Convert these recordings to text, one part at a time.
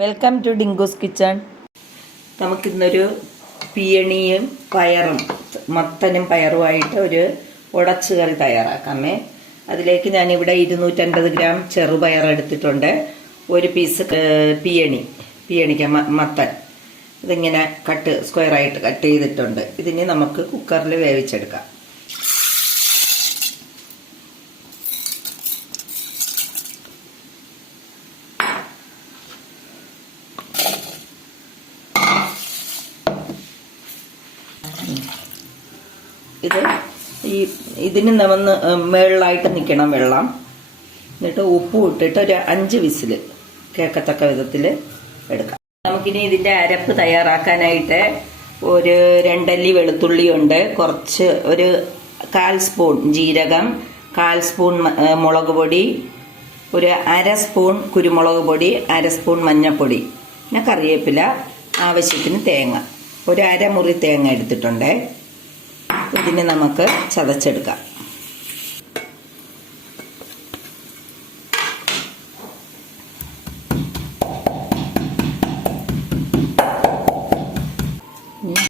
Welcome to ഡിങ്കോസ് kitchen നമുക്കിന്നൊരു പിയണിയും പയറും മത്തനും പയറുമായിട്ട് ഒരു ഉടച്ചു കറി തയ്യാറാക്കാമേ. അതിലേക്ക് ഞാനിവിടെ ഇരുന്നൂറ്റൻപത് ഗ്രാം ചെറുപയർ എടുത്തിട്ടുണ്ട്. ഒരു പീസ് പിയണി പിയണിക്ക മത്തൻ. ഇതിങ്ങനെ കട്ട് സ്ക്വയറായിട്ട് കട്ട് ചെയ്തിട്ടുണ്ട്. ഇതിനെ നമുക്ക് കുക്കറിൽ വേവിച്ചെടുക്കാം. ഇത് ഈ ഇതിന് നവന്ന് മേളിലായിട്ട് നിൽക്കണം വെള്ളം. എന്നിട്ട് ഉപ്പും ഇട്ടിട്ട് ഒരു അഞ്ച് വിസിൽ കേൾക്കത്തക്ക വിധത്തിൽ എടുക്കാം. നമുക്കിനി ഇതിന്റെ അരപ്പ് തയ്യാറാക്കാനായിട്ട് ഒരു രണ്ടല്ലി വെളുത്തുള്ളി ഉണ്ട്. കുറച്ച് ഒരു കാൽ സ്പൂൺ ജീരകം കാൽ സ്പൂൺ മുളക് പൊടി ഒരു അര സ്പൂൺ കുരുമുളക് പൊടി അര സ്പൂൺ മഞ്ഞൾപ്പൊടി പിന്നെ കറിവേപ്പില ആവശ്യത്തിന് തേങ്ങ. ഒരു അരമുറി തേങ്ങ എടുത്തിട്ടുണ്ട്. ഇതിനെ നമുക്ക് ചതച്ചെടുക്കാം.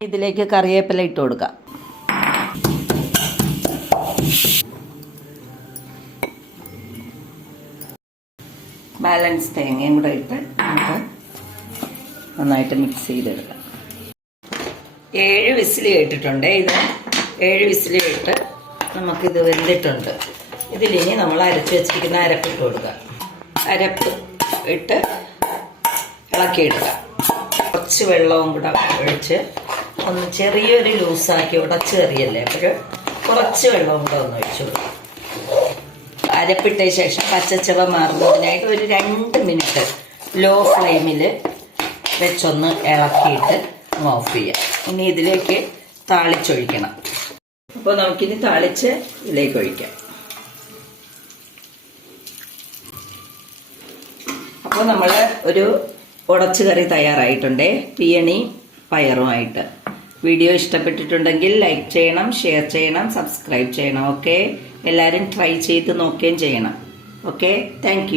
ഇതിലേക്ക് കറിവേപ്പില ഇട്ട് കൊടുക്കാം. ബാലൻസ് തേങ്ങയും കൂടെ ഇട്ട് നമുക്ക് നന്നായിട്ട് മിക്സ് ചെയ്തെടുക്കാം. ഏഴ് വിസിൽ കേട്ടിട്ടുണ്ട്. ഇത് ഏഴ് വിസിലിട്ട് നമുക്കിത് വെന്തിട്ടുണ്ട്. ഇതിലിനി നമ്മൾ അരച്ച് വെച്ചിരിക്കുന്ന അരപ്പ് ഇട്ട് കൊടുക്കുക. അരപ്പ് ഇട്ട് ഇളക്കിയിടുക. കുറച്ച് വെള്ളവും കൂടെ ഒഴിച്ച് ഒന്ന് ചെറിയൊരു ലൂസാക്കി ഉടച്ച് കറിയല്ലേ അപ്പോൾ കുറച്ച് വെള്ളവും കൂടെ ഒന്ന് ഒഴിച്ചു കൊടുക്കുക. അരപ്പിട്ട ശേഷം പച്ചച്ചവ മാറുന്നതിനായിട്ട് ഒരു രണ്ട് മിനിറ്റ് ലോ ഫ്ലെയിമിൽ വെച്ചൊന്ന് ഇളക്കിയിട്ട് ഓഫ് ചെയ്യാം ഇനി ഇതിലേക്ക് താളിച്ചൊഴിക്കണം. അപ്പോൾ നമുക്കിനി താളിച്ച് ഇതിലേക്ക് ഒഴിക്കാം. അപ്പോൾ നമ്മൾ ഒരു ഉടച്ചു കറി തയ്യാറായിട്ടുണ്ട്. പിയണി പയറുമായിട്ട്. വീഡിയോ ഇഷ്ടപ്പെട്ടിട്ടുണ്ടെങ്കിൽ ലൈക്ക് ചെയ്യണം ഷെയർ ചെയ്യണം സബ്സ്ക്രൈബ് ചെയ്യണം ഓക്കെ? എല്ലാവരും ട്രൈ ചെയ്ത് നോക്കുകയും ചെയ്യണം. ഓക്കെ? താങ്ക്